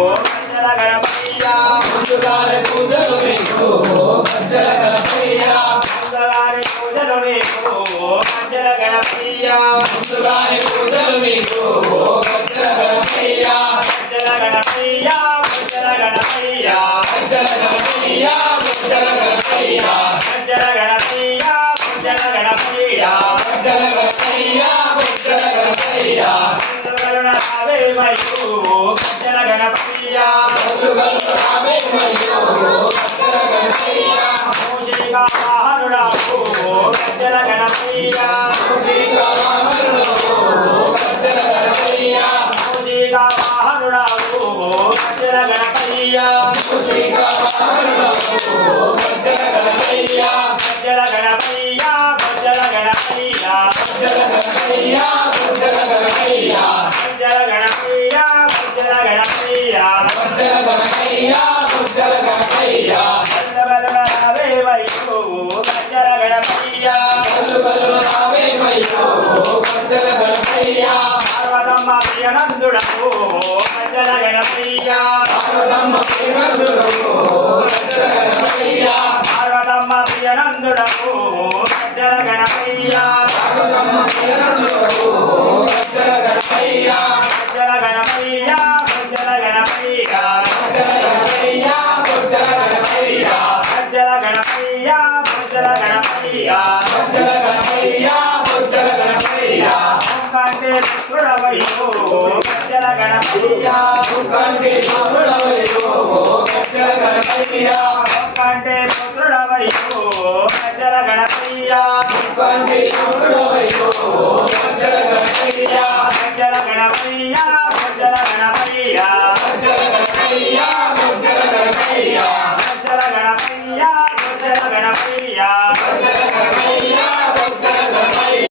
గజ్జల గణపయ్యా ముందుగానే పూజలు నీకు గజ్జల గణపయ్యా ముందుగానే పూజలు నీకు గజ్జల గణపయ్యా ముందుగానే పూజలు నీకు గజ్జల గణపయ్యా గజ్జల గణపయ్యా గజ్జల గణపయ్యా గజ్జల గణపయ్యా గజ్జల గణపయ్యా గజ్జల గణపయ్యా గజ్జల గణపయ్యా గజ్జల గణపయ్యా గజ్జల గణపయ్యా గరుణ రావేమయ్యో గజ్జల గణపయ్యా ముందుగలు రావేమయ్యో గజ్జల గణపయ్యా మూషికా వాహనుడావు గజ్జల గణపయ్యా మూషికా వాహనుడావు గజ్జల గణపయ్యా మూషికా వాహనుడావు గజ్జల గణపయ్యా మూషికా వాహనుడావు గజ్జల గణపయ్యా గజ్జల గణపయ్యా గజ్జల గణపయ్యా గజ్జల గణపయ్యా గజ్జల గణపయ్యా గజ్జల గణపయ్యా గజ్జల గణపయ్యా గజ్జల గణపయ్యా గజ్జల గణపయ్యా గజ్జల రావేమయ్యో గజ్జల గణపయ్యా ముందుగలు రావేమయ్యో గజ్జల గణపయ్యా పార్వతమ్మ ప్రియనందుడవు గజ్జల గణపయ్యా పార్వతమ్మ ప్రియనందుడవు గజ్జల గణపయ్యా పార్వతమ్మ ప్రియనందుడవు గజ్జల గణపయ్యా పార్వతమ్మ ప్రియనందుడవు గజ్జల గణపయ్యా గజ్జల గణపయ్యా గజ్జల గణపయ్యా గజ్జల గణపయ్యా గజ్జల గణపయ్యా గజ్జల గణపయ్యా గజ్జల గణపయ్యా గజ్జల గణపయ్యా గజ్జల గణపయ్యా కంటే పుత్రుడవయ్యో గజ్జల గణపయ్యా కంటి పుత్రుడవయ్యో గజ్జల గణపయ్యా కంటే పుత్రుడవయ్యో గజ్జల గణపయ్యా కంటి పుత్రుడవయ్యో గజ్జల గణపయ్యా గజ్జల గణపయ్యా గజ్జల గణపయ్యా గజ్జల గణపయ్యా గజ్జల గణపయ్యా గజ్జల గణపయ్యా గజ్జల గణపయ్యా గజ్జల గణపయ్యా